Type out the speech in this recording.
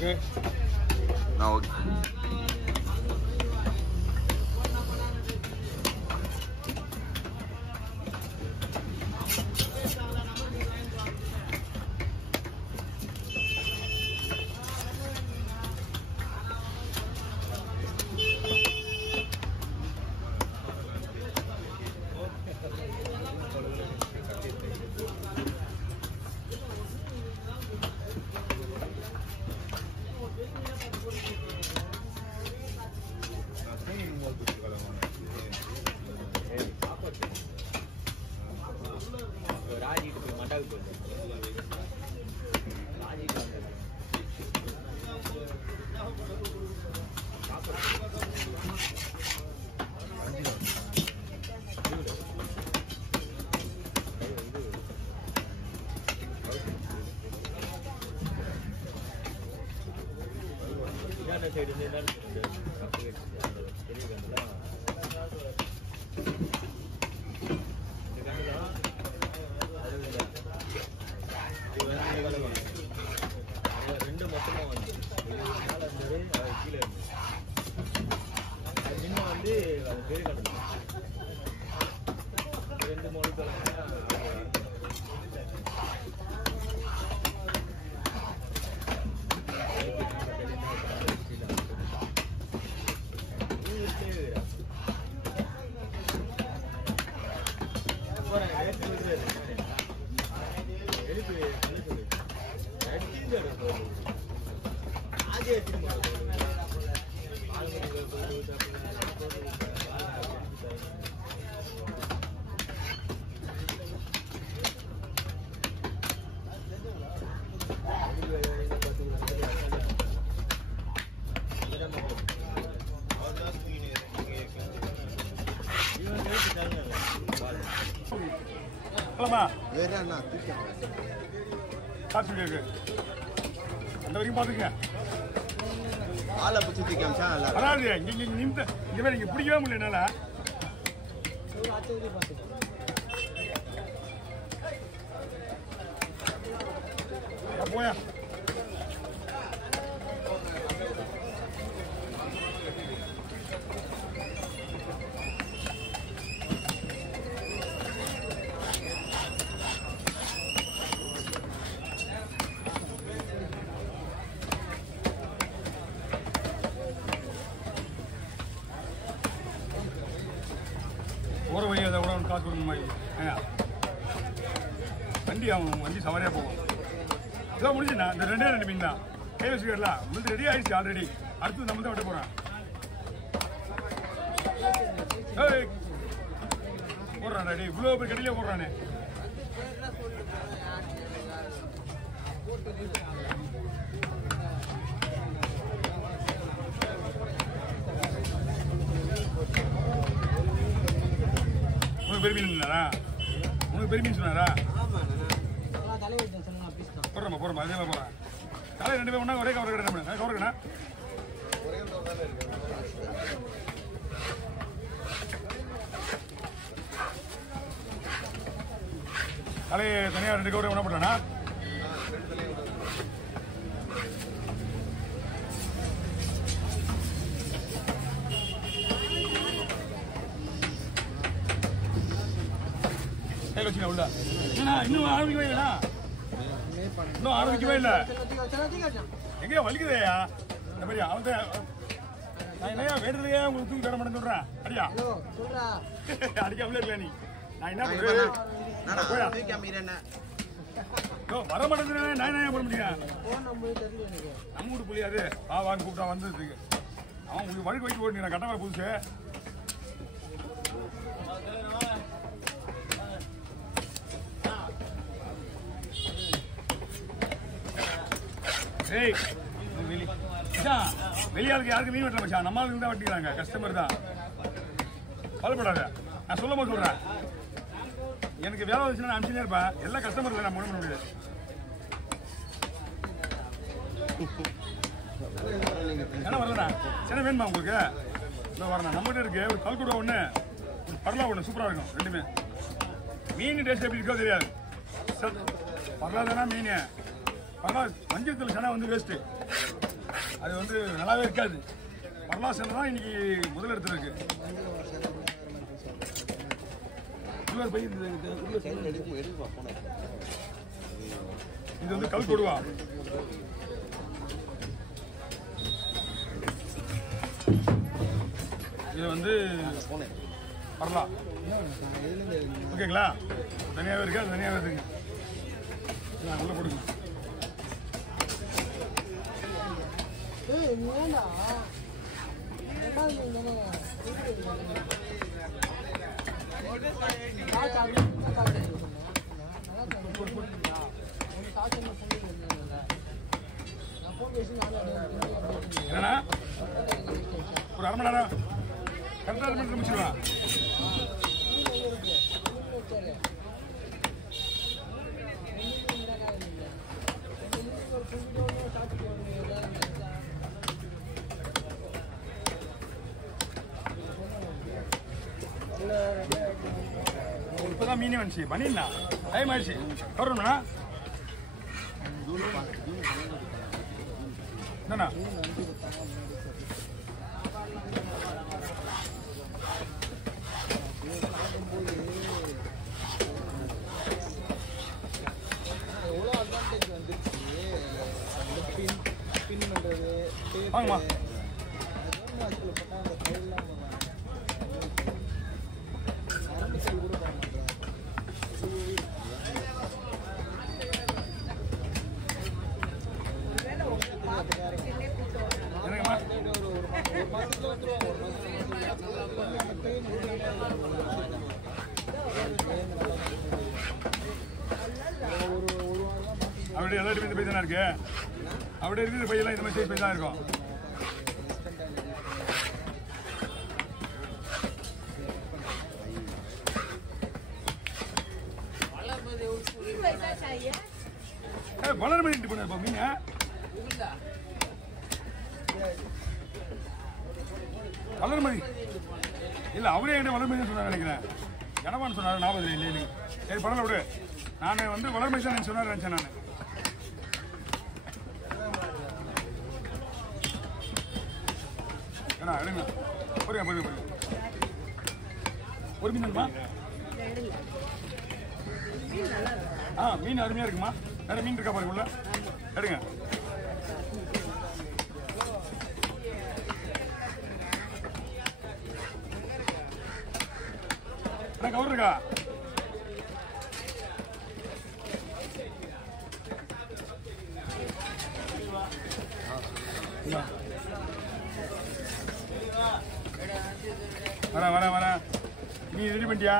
Okay நான் okay. ராஜிட்டு போய் மண்டாவுக்கு போயிட்டு ராஜிட்டு சைடு பெரிய கண்டெல்லாம் ரெண்டு மொத்தமா வந்து மேல இருந்தது அது கீழே இருந்தது அது இன்னும் வந்து அது பெரிய கடல் ரெண்டு மொழி அந்த வரைக்கும் பாத்துக்க ஆளை பிடிச்சி வராது இங்க பிடிக்கவே முடியல என்னால போயா போகிற வழி அதை கூட காசு கொடுக்கணும் மாதிரி வண்டி சவாரியாக போகும் இதான் முடிஞ்சுண்ணா இந்த ரெண்டு மீன் தான் கை வச்சுக்கலாம் உங்களுக்கு ரெடி ஆயிடுச்சு ஆல்ரெடி அடுத்து நம்ம தான் விட்ட போகிறேன் போடுறான் ரெடி இவ்வளோ பேர் கடையிலே போடுறானே உனக்கு பெரிய மீன் சொன்னாரா உனக்கு பெரிய மீன் சொன்னாரா போடுறமா அதே மாதிரி போகிறேன் காலை ரெண்டு பேர் ஒன்றா ஒரே கவர் கடை கவர் கடை காலை தனியாக ரெண்டு கவரை ஒன்றா போட்டானா உள்ள இன்னும் ஆரம்பிக்கவே இல்லையா இன்னும் ஆரம்பிக்கவே இல்லை எங்கேயா வலிக்குதையா இந்த மாதிரி அவங்க நான் என்னையா வேண்டுதலையா உங்களுக்கு தூக்கி தர மாட்டேன்னு சொல்றேன் அடியா அடிக்காமலே இருக்கல நீ நான் என்ன வர மாட்டேன் நான் என்ன பண்ண முடியும் நம்ம வீட்டு புள்ளியாது வான்னு கூப்பிட்டா வந்ததுக்கு அவன் உங்களுக்கு வழுக்கு வைக்க போட்டு கட்ட வர புதுசு வெளியாளுக்கு யாருக்கு மீன் வெட்டல மச்சான் நம்ம ஆளுக்கு தான் வெட்டிக்கிறாங்க கஸ்டமர் தான் கவலைப்படாத நான் சொல்லும் போது சொல்றேன் எனக்கு வேலை வச்சுன்னா நான் அனுப்பிச்சுனே இருப்பேன் எல்லா கஸ்டமர் இல்லை நான் பண்ண முடியாது என்ன வரலண்ணா சரி வேணுமா உங்களுக்கு இல்லை வரணும் நம்மகிட்ட இருக்கு ஒரு கல்குடா ஒன்று ஒரு பரலா ஒன்று சூப்பராக இருக்கும் ரெண்டுமே மீன் டேஸ்ட் எப்படி இருக்கோ தெரியாது பரலா தானே மீன் பரலா மஞ்சள் தூள் சனா வந்து வேஸ்ட்டு அது வந்து நல்லாவே இருக்காது. வரலாசன் தான் இன்னைக்கு முதல் இடத்துல இருக்கு. இது வந்து கல் கொடுவா. இது வந்து வரலாம். ஓகேங்களா? தனியாகவே இருக்கு, அது தனியாகவே இருக்குங்க. உள்ள கொடுங்க. என்னண்ணா ஒரு அரை மணி நேரம் கரெக்டாக முடிச்சிடுவா. இப்பதான் மீனே வந்துச்சு. பண்ணிடா டைம் ஆயிடுச்சு. வரணும்ண்ணா என்னண்ணா வாங்கம்மா. அப்படியே எல்லாரும் இந்த பையன் தானே இருக்கு. அப்படியே இருக்கிற பையெல்லாம் இந்த மாதிரி பையன் தான் இருக்கும். வளர பண்ணிட்டு போன மீன் வளர்மதி இல்ல, அவரே என்ன வளர்மதி சொன்னார் நினைக்கிறேன். கனவான்னு சொன்னார், ஞாபகம் இல்லை. இல்லைங்க சரி பரவாயில்ல விடு. நான் வந்து வளர்மதி தான் சொன்னார் நினைச்சேன் நான். ஏன்னா எடுங்க புரியுங்க புரியுங்க புரியுங்க. ஒரு மீன் இருக்குமா? மீன் அருமையா இருக்குமா? வேற மீன் இருக்கா பாருங்க உள்ள. எடுங்க. கவர் இருக்கா? வரேன் வரேன் வரேன். நீ ரெடி பண்ணிட்டியா?